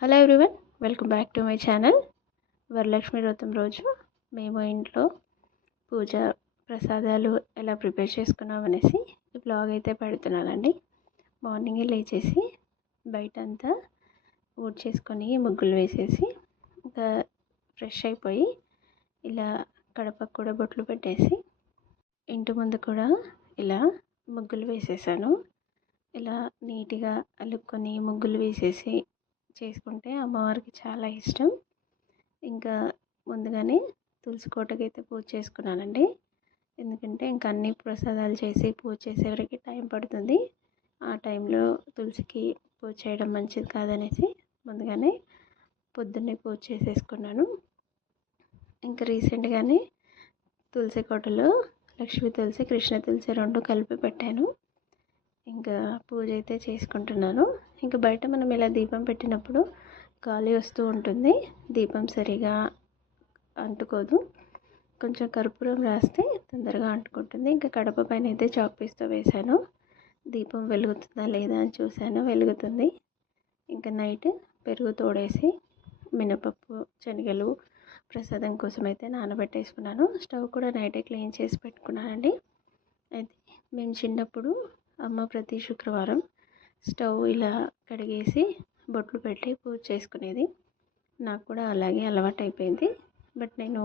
Hello everyone, welcome back to my channel. Varalakshmi వ్రతం రోజు మేము ఇంట్లో పూజ ప్రసాదాలు ఎలా ప్రిపేర్ చేసుకున్నామనేసి ఈ బ్లాగ్ అయితే పెడుతున్నానండి. మార్నింగే లేచేసి బయట అంతా ఊడ్చేసుకొని ముగ్గులు వేసేసి ఇంకా ఫ్రెష్ అయిపోయి ఇలా కడపకు కూడా బొట్లు పెట్టేసి ఇంటి ముందు కూడా ఇలా ముగ్గులు వేసేసాను. ఇలా నీట్గా అలుక్కొని ముగ్గులు వేసేసి చేసుకుంటే అమ్మవారికి చాలా ఇష్టం. ఇంకా ముందుగానే తులసి కోటకైతే పూజ చేసుకున్నానండి. ఎందుకంటే ఇంకా అన్ని ప్రసాదాలు చేసి పూజ చేసేవరకు టైం పడుతుంది. ఆ టైంలో తులసికి పూజ చేయడం మంచిది కాదనేసి ముందుగానే పొద్దున్నే పూజ చేసేసుకున్నాను. ఇంకా రీసెంట్గానే తులసి కోటలో లక్ష్మీ తులసి, కృష్ణ తులసి రెండు కలిపి పెట్టాను. ఇంకా పూజ అయితే చేసుకుంటున్నాను. ఇంకా బయట మనం ఇలా దీపం పెట్టినప్పుడు గాలి వస్తూ ఉంటుంది, దీపం సరిగా అంటుకోదు. కొంచెం కర్పూరం రాస్తే తొందరగా అంటుకుంటుంది. ఇంకా కడప పైన అయితే చాక్ పీస్తో వేశాను. దీపం వెలుగుతుందా లేదా అని చూశాను, వెలుగుతుంది. ఇంకా నైట్ పెరుగు తోడేసి మినపప్పు, శనగలు ప్రసాదం కోసం అయితే నానబెట్టేసుకున్నాను. స్టవ్ కూడా నైటే క్లీన్ చేసి పెట్టుకున్నానండి. అయితే మేము చిన్నప్పుడు అమ్మ ప్రతి శుక్రవారం స్టవ్ ఇలా కడిగేసి బొట్లు పెట్టి పూజ చేసుకునేది. నాకు కూడా అలాగే అలవాటు అయిపోయింది. బట్ నేను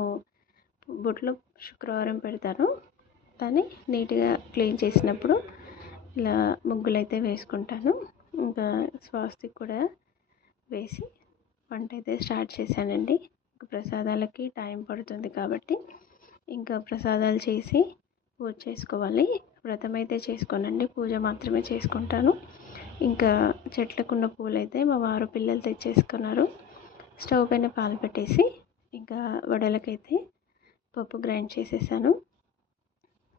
బొట్లు శుక్రవారం పెడతాను, కానీ నీట్గా క్లీన్ చేసినప్పుడు ఇలా ముగ్గులు అయితే వేసుకుంటాను. ఇంకా స్వాస్తిక్ కూడా వేసి వంట అయితే స్టార్ట్ చేశానండి. ఇంకా ప్రసాదాలకి టైం పడుతుంది కాబట్టి ఇంకా ప్రసాదాలు చేసి పూజ చేసుకోవాలి. వ్రతం అయితే చేసుకోనండి, పూజ మాత్రమే చేసుకుంటాను. ఇంకా చెట్లకున్న పూలు అయితే మా వారు పిల్లలు తెచ్చేసుకున్నారు. స్టవ్ పైన పాలు పెట్టేసి ఇంకా వడలకైతే పప్పు గ్రైండ్ చేసేసాను.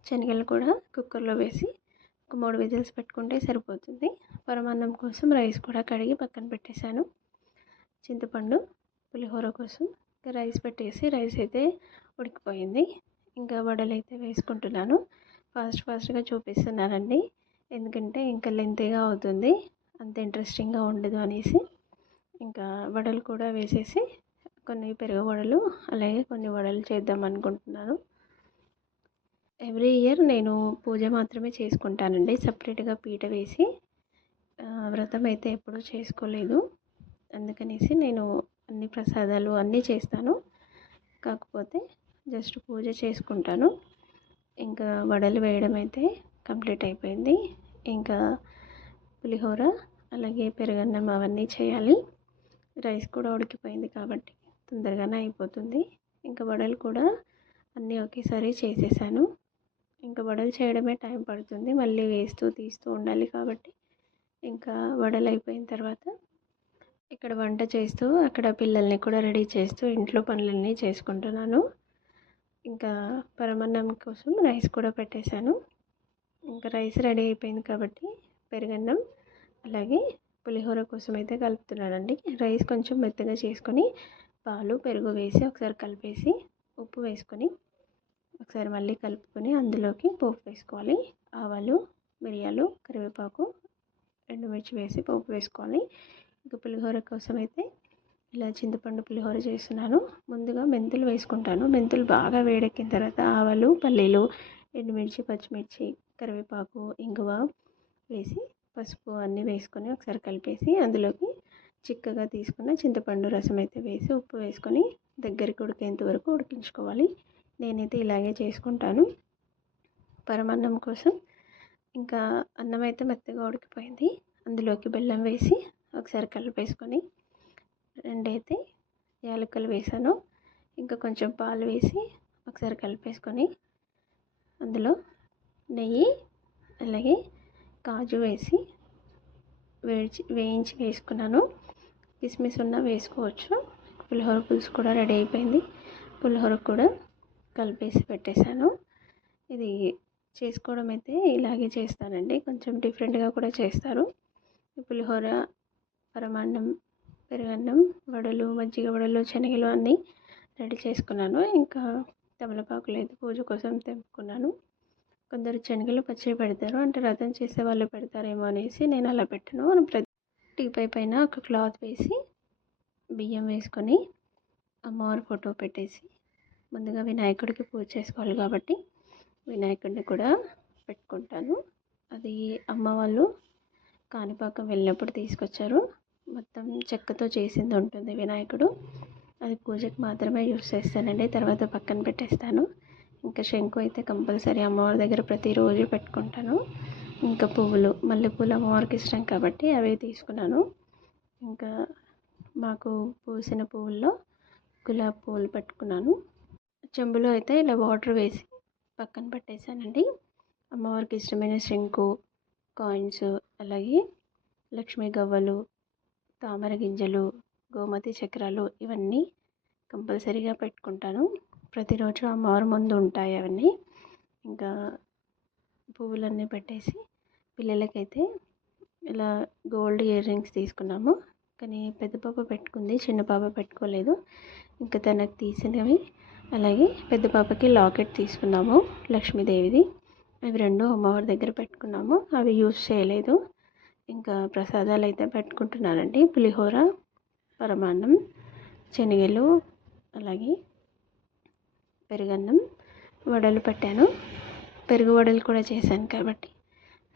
శనగలు కూడా కుక్కర్లో వేసి ఒక 3 విజిల్స్ పెట్టుకుంటే సరిపోతుంది. పరమాన్నం కోసం రైస్ కూడా కడిగి పక్కన పెట్టేశాను. చింతపండు పులిహోర కోసం ఇంకా రైస్ పెట్టేసి రైస్ అయితే ఉడికిపోయింది. ఇంకా వడలు అయితే వేసుకుంటున్నాను. ఫాస్ట్గా చూపిస్తున్నానండి, ఎందుకంటే ఇంకా లెంతీగా అవుతుంది, అంత ఇంట్రెస్టింగ్గా ఉండదు అనేసి. ఇంకా వడలు కూడా వేసేసి కొన్ని పెరుగు వడలు అలాగే కొన్ని వడలు చేద్దాం అనుకుంటున్నాను. ఎవ్రీ ఇయర్ నేను పూజ మాత్రమే చేసుకుంటానండి, సపరేట్గా పీట వేసి వ్రతం అయితే ఎప్పుడూ చేసుకోలేదు. అందుకనేసి నేను అన్ని ప్రసాదాలు అన్నీ చేస్తాను, కాకపోతే జస్ట్ పూజ చేసుకుంటాను. ఇంకా వడలు వేయడం అయితే కంప్లీట్ అయిపోయింది. ఇంకా పులిహోర అలాగే పెరుగన్నం అవన్నీ చేయాలి. రైస్ కూడా ఉడికిపోయింది కాబట్టి తొందరగానే అయిపోతుంది. ఇంకా వడలు కూడా అన్నీ ఒకేసారి చేసేసాను. ఇంకా వడలు చేయడమే టైం పడుతుంది, మళ్ళీ వేస్తూ తీస్తూ ఉండాలి కాబట్టి ఇంకా వడలు అయిపోయిన తర్వాత ఇక్కడ వంట చేస్తూ అక్కడ పిల్లల్ని కూడా రెడీ చేస్తూ ఇంట్లో పనులన్నీ చేసుకుంటున్నాను. ఇంకా పరమాన్నం కోసం రైస్ కూడా పెట్టేశాను. ఇంకా రైస్ రెడీ అయిపోయింది కాబట్టి పెరుగన్నం అలాగే పులిహోర కోసం అయితే కలుపుతున్నానండి. రైస్ కొంచెం మెత్తగా చేసుకొని పాలు పెరుగు వేసి ఒకసారి కలిపేసి ఉప్పు వేసుకొని ఒకసారి మళ్ళీ కలుపుకొని అందులోకి పోపు వేసుకోవాలి. ఆవాలు, మిరియాలు, కరివేపాకు, ఎండుమిర్చి వేసి పోపు వేసుకోవాలి. ఇంకా పులిహోర కోసం అయితే ఇలా చింతపండు పులిహోర చేస్తున్నాను. ముందుగా మెంతులు వేసుకుంటాను. మెంతులు బాగా వేడెక్కిన తర్వాత ఆవాలు, పల్లీలు, ఎండుమిర్చి, పచ్చిమిర్చి, కరివేపాకు, ఇంగువ వేసి పసుపు అన్నీ వేసుకొని ఒకసారి కలిపేసి అందులోకి చిక్కగా తీసుకున్న చింతపండు రసం అయితే వేసి ఉప్పు వేసుకొని దగ్గరికి ఉడికేంత వరకు ఉడికించుకోవాలి. నేనైతే ఇలాగే చేసుకుంటాను. పరమాన్నం కోసం ఇంకా అన్నం అయితే మెత్తగా ఉడికిపోయింది. అందులోకి బెల్లం వేసి ఒకసారి కలిపేసుకొని రెండైతే యాలకులు వేసాను. ఇంకా కొంచెం పాలు వేసి ఒకసారి కలిపేసుకొని అందులో నెయ్యి అలాగే కాజు వేసి వేయించి వేసుకున్నాను. కిస్మిస్ ఉన్న వేసుకోవచ్చు. పులిహోర పులుసు కూడా రెడీ అయిపోయింది. పులిహోర కూడా కలిపేసి పెట్టేశాను. ఇది చేసుకోవడం అయితే ఇలాగే చేస్తానండి, కొంచెం డిఫరెంట్గా కూడా చేస్తారు. పులిహోర, పరమాన్నం, పెరుగన్నం, వడలు, మజ్జిగ వడలు, శనగలు అన్నీ రెడీ చేసుకున్నాను. ఇంకా తమలపాకులు అయితే పూజ కోసం తెంపుకున్నాను. కొందరు శనగలు పచ్చివి పెడతారు, అంటే వ్రతం చేసే వాళ్ళు పెడతారేమో అనేసి నేను అలా పెట్టను. ప్రతి టీపై పైన ఒక క్లాత్ వేసి బియ్యం వేసుకొని అమ్మవారి ఫోటో పెట్టేసి ముందుగా వినాయకుడికి పూజ చేసుకోవాలి కాబట్టి వినాయకుడిని కూడా పెట్టుకుంటాను. అది అమ్మ వాళ్ళు కాణిపాకం వెళ్ళినప్పుడు తీసుకొచ్చారు. మొత్తం చెక్కతో చేసింది ఉంటుంది వినాయకుడు. అది పూజకి మాత్రమే యూస్ చేస్తానండి, తర్వాత పక్కన పెట్టేస్తాను. ఇంకా శంకు అయితే కంపల్సరీ అమ్మవారి దగ్గర ప్రతిరోజు పెట్టుకుంటాను. ఇంకా పువ్వులు, మల్లెపూలు అమ్మవారికి ఇష్టం కాబట్టి అవి తీసుకున్నాను. ఇంకా మాకు పూసిన పువ్వుల్లో గులాబీ పువ్వులు పెట్టుకున్నాను. చెంబులో అయితే ఇలా వాటర్ వేసి పక్కన పెట్టేశానండి. అమ్మవారికి ఇష్టమైన శంకు, కాయిన్స్, అలాగే లక్ష్మీ గవ్వలు, తామర గింజలు, గోమతి చక్రాలు ఇవన్నీ కంపల్సరీగా పెట్టుకుంటాను. ప్రతిరోజు అమ్మవారి ముందు ఉంటాయి అవన్నీ. ఇంకా పువ్వులన్నీ పెట్టేసి పిల్లలకైతే ఇలా గోల్డ్ ఇయర్ రింగ్స్ తీసుకున్నాము. కానీ పెద్ద పాప పెట్టుకుంది, చిన్న పాప పెట్టుకోలేదు. ఇంకా తనకు తీసినవి, అలాగే పెద్ద పాపకి లాకెట్ తీసుకున్నాము లక్ష్మీదేవిది. అవి రెండు అమ్మవారి దగ్గర పెట్టుకున్నాము, అవి యూజ్ చేయలేదు. ఇంకా ప్రసాదాలు అయితే పెట్టుకుంటున్నానండి. పులిహోర, పరమాన్నం, శనగలు, అలాగే పెరుగన్నం, వడలు పెట్టాను. పెరుగు వడలు కూడా చేశాను కాబట్టి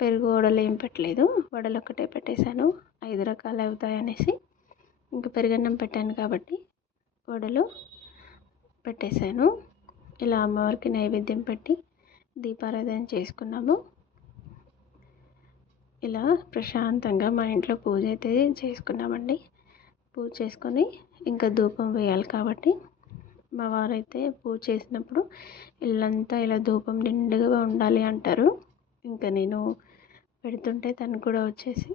పెరుగు వడలు ఏం పెట్టలేదు, వడలు ఒక్కటే పెట్టేశాను. 5 రకాలు అవుతాయి అనేసి. ఇంకా పెరుగన్నం పెట్టాను కాబట్టి వడలు పెట్టేశాను. ఇలా అమ్మవారికి నైవేద్యం పెట్టి దీపారాధన చేసుకున్నాము. ఇలా ప్రశాంతంగా మా ఇంట్లో పూజ అయితే చేసుకున్నామండి. పూజ చేసుకొని ఇంకా ధూపం వేయాలి కాబట్టి మా వారైతే పూజ చేసినప్పుడు ఇల్లంతా ఇలా ధూపం నిండుగా ఉండాలి అంటారు. ఇంకా నేను పెడుతుంటే తను కూడా వచ్చేసి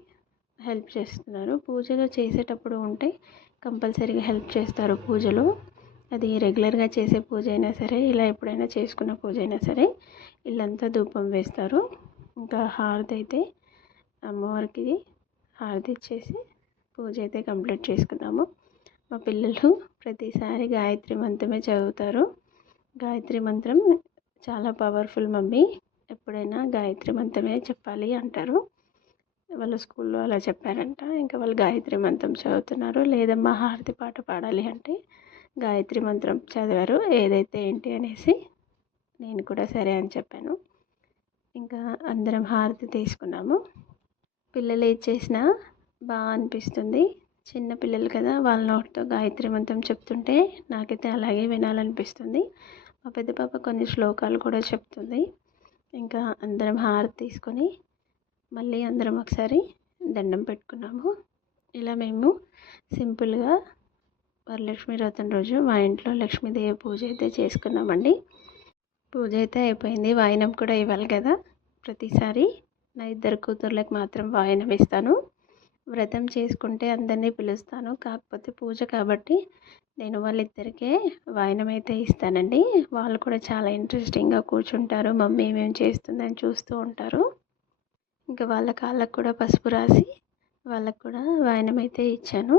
హెల్ప్ చేస్తున్నారు. పూజలో చేసేటప్పుడు ఉంటే కంపల్సరీగా హెల్ప్ చేస్తారు పూజలో. అది రెగ్యులర్గా చేసే పూజ అయినా సరే, ఇలా ఎప్పుడైనా చేసుకున్న పూజ అయినా సరే ఇల్లంతా ధూపం వేస్తారు. ఇంకా హారతి అయితే అమ్మవారికి హారతి ఇచ్చేసి పూజ అయితే కంప్లీట్ చేసుకున్నాము. మా పిల్లలు ప్రతిసారి గాయత్రి మంత్రమే చదువుతారు. గాయత్రి మంత్రం చాలా పవర్ఫుల్ మమ్మీ, ఎప్పుడైనా గాయత్రి మంత్రమే చెప్పాలి అంటారు. వాళ్ళ స్కూల్లో అలా చెప్పారంట. ఇంకా వాళ్ళు గాయత్రి మంత్రం చదువుతున్నారు. లేదమ్మా హారతి పాట పాడాలి అంటే గాయత్రి మంత్రం చదివారు. ఏదైతే ఏంటి అనేసి నేను కూడా సరే అని చెప్పాను. ఇంకా అందరం హారతి తీసుకున్నాము. పిల్లలు ఏది చేసినా బాగా అనిపిస్తుంది. చిన్న పిల్లలు కదా, వాళ్ళ నోటితో గాయత్రి మంత్రం చెప్తుంటే నాకైతే అలాగే వినాలనిపిస్తుంది. మా పెద్ద పాప కొన్ని శ్లోకాలు కూడా చెప్తుంది. ఇంకా అందరం హారతి తీసుకొని మళ్ళీ అందరం ఒకసారి దండం పెట్టుకున్నాము. ఇలా మేము సింపుల్గా వరలక్ష్మి వ్రతం రోజు మా ఇంట్లో లక్ష్మీదేవి పూజ అయితే చేసుకున్నామండి. పూజ అయితే అయిపోయింది. వాయినం కూడా ఇవ్వాలి కదా. ప్రతిసారి నా 2 కూతుర్లకు మాత్రం వాయినం ఇస్తాను. వ్రతం చేసుకుంటే అందరినీ పిలుస్తాను, కాకపోతే పూజ కాబట్టి నేను వాళ్ళిద్దరికే వాయినం అయితే ఇస్తానండి. వాళ్ళు కూడా చాలా ఇంట్రెస్టింగ్గా కూర్చుంటారు, మమ్మీ ఏమేమి చేస్తుందని చూస్తూ ఉంటారు. ఇంకా వాళ్ళ కాళ్ళకు కూడా పసుపు రాసి వాళ్ళకు కూడా వాయినం అయితే ఇచ్చాను.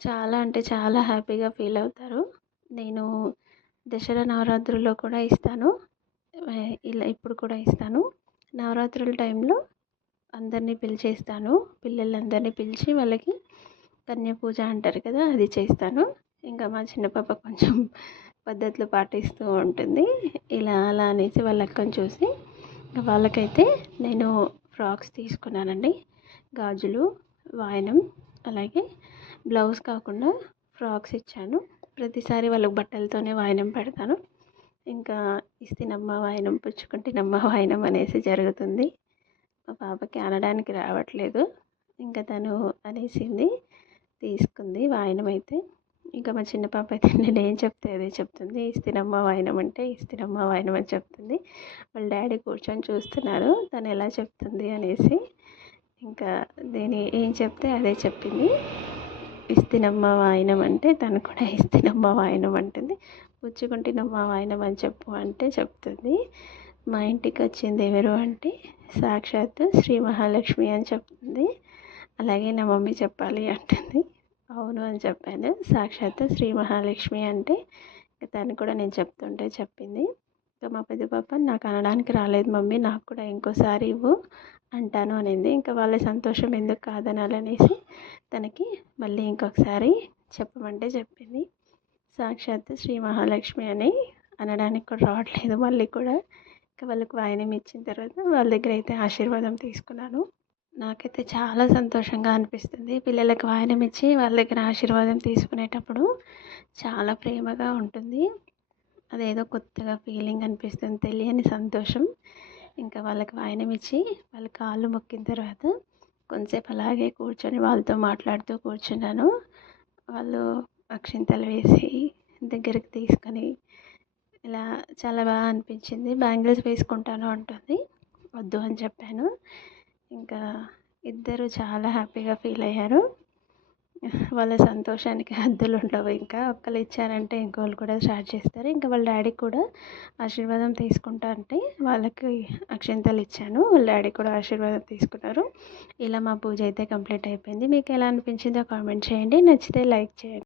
చాలా అంటే చాలా హ్యాపీగా ఫీల్ అవుతారు. నేను దసరా నవరాత్రుల్లో కూడా ఇస్తాను, ఇలా ఇప్పుడు కూడా ఇస్తాను. నవరాత్రుల టైంలో అందరినీ పిలిచేస్తాను. పిల్లలందరినీ పిలిచి వాళ్ళకి కన్య పూజ అంటారు కదా, అది చేస్తాను. ఇంకా మా చిన్న పాప కొంచెం పద్ధతులు పాటిస్తూ ఉంటుంది. ఇలా అలా అనేసి వాళ్ళ అక్కని చూసి వాళ్ళకైతే నేను ఫ్రాక్స్ తీసుకున్నానండి. గాజులు, వాయనం, అలాగే బ్లౌజ్ కాకుండా ఫ్రాక్స్ ఇచ్చాను. ప్రతిసారి వాళ్ళకి బట్టలతోనే వాయనం పెడతాను. ఇంకా ఇస్తినమ్మ వాయనం, పుచ్చుకుంటినమ్మ వాయనం అనేసి జరుగుతుంది. మా పాపకి అనడానికి రావట్లేదు, ఇంకా తను అనేసింది, తీసుకుంది వాయనం అయితే. ఇంకా మా చిన్న పాప అయితే నేను ఏం చెప్తే అదే చెప్తుంది. ఇస్తినమ్మ వాయనం అంటే ఇస్తినమ్మ వాయనం అని చెప్తుంది. వాళ్ళ డాడీ కూర్చొని చూస్తున్నారు తను ఎలా చెప్తుంది అనేసి. ఇంకా నేను ఏం చెప్తే అదే చెప్పింది. ఇస్తినమ్మ వాయనం అంటే తను కూడా ఇస్తినమ్మ వాయనం అంటుంది. పుచ్చుకుంటినమ్మ వాయనం అని చెప్పు అంటే చెప్తుంది. మా ఇంటికి వచ్చింది ఎవరు అంటే సాక్షాత్తు శ్రీ మహాలక్ష్మి అని చెప్తుంది. అలాగే నా మమ్మీ చెప్పాలి అంటుంది. అవును అని చెప్పాను. సాక్షాత్తు శ్రీ మహాలక్ష్మి అంటే తను కూడా నేను చెప్తుంటే చెప్పింది. ఇంకా మా పెద్ద పాప నాకు అనడానికి రాలేదు మమ్మీ, నాకు కూడా ఇంకోసారి ఇవ్వు అంటాను అనింది. ఇంకా వాళ్ళ సంతోషం ఎందుకు కాదనాలనేసి తనకి మళ్ళీ ఇంకొకసారి చెప్పమంటే చెప్పింది. సాక్షాత్తు శ్రీ మహాలక్ష్మి అని అనడానికి కూడా రావట్లేదు. మళ్ళీ కూడా ఇంకా వాళ్ళకి వాయినం ఇచ్చిన తర్వాత వాళ్ళ దగ్గర అయితే ఆశీర్వాదం తీసుకున్నాను. నాకైతే చాలా సంతోషంగా అనిపిస్తుంది. పిల్లలకి వాయినం ఇచ్చి వాళ్ళ దగ్గర ఆశీర్వాదం తీసుకునేటప్పుడు చాలా ప్రేమగా ఉంటుంది. అదేదో కొత్తగా ఫీలింగ్ అనిపిస్తుంది, తెలియని సంతోషం. ఇంకా వాళ్ళకి వాయినం ఇచ్చి వాళ్ళ కాళ్ళు మొక్కిన తర్వాత కొంతసేపు అలాగే కూర్చొని వాళ్ళతో మాట్లాడుతూ కూర్చున్నాను. వాళ్ళు అక్షింతలు వేసి దగ్గరికి తీసుకొని ఇలా చాలా బాగా అనిపించింది. బ్యాంగిల్స్ వేసుకుంటాను అంటుంది, వద్దు అని చెప్పాను. ఇంకా ఇద్దరు చాలా హ్యాపీగా ఫీల్ అయ్యారు. వాళ్ళ సంతోషానికి హద్దులు ఉండవు. ఇంకా ఒక్కరు ఇచ్చారంటే ఇంకోళ్ళు కూడా స్టార్ట్ చేస్తారు. ఇంకా వాళ్ళ డాడీకి కూడా ఆశీర్వాదం తీసుకుంటా అంటే వాళ్ళకి అక్షింతలు ఇచ్చాను. వాళ్ళ డాడీ కూడా ఆశీర్వాదం తీసుకున్నారు. ఇలా మా పూజ అయితే కంప్లీట్ అయిపోయింది. మీకు ఎలా అనిపించిందో కామెంట్ చేయండి. నచ్చితే లైక్ చేయండి.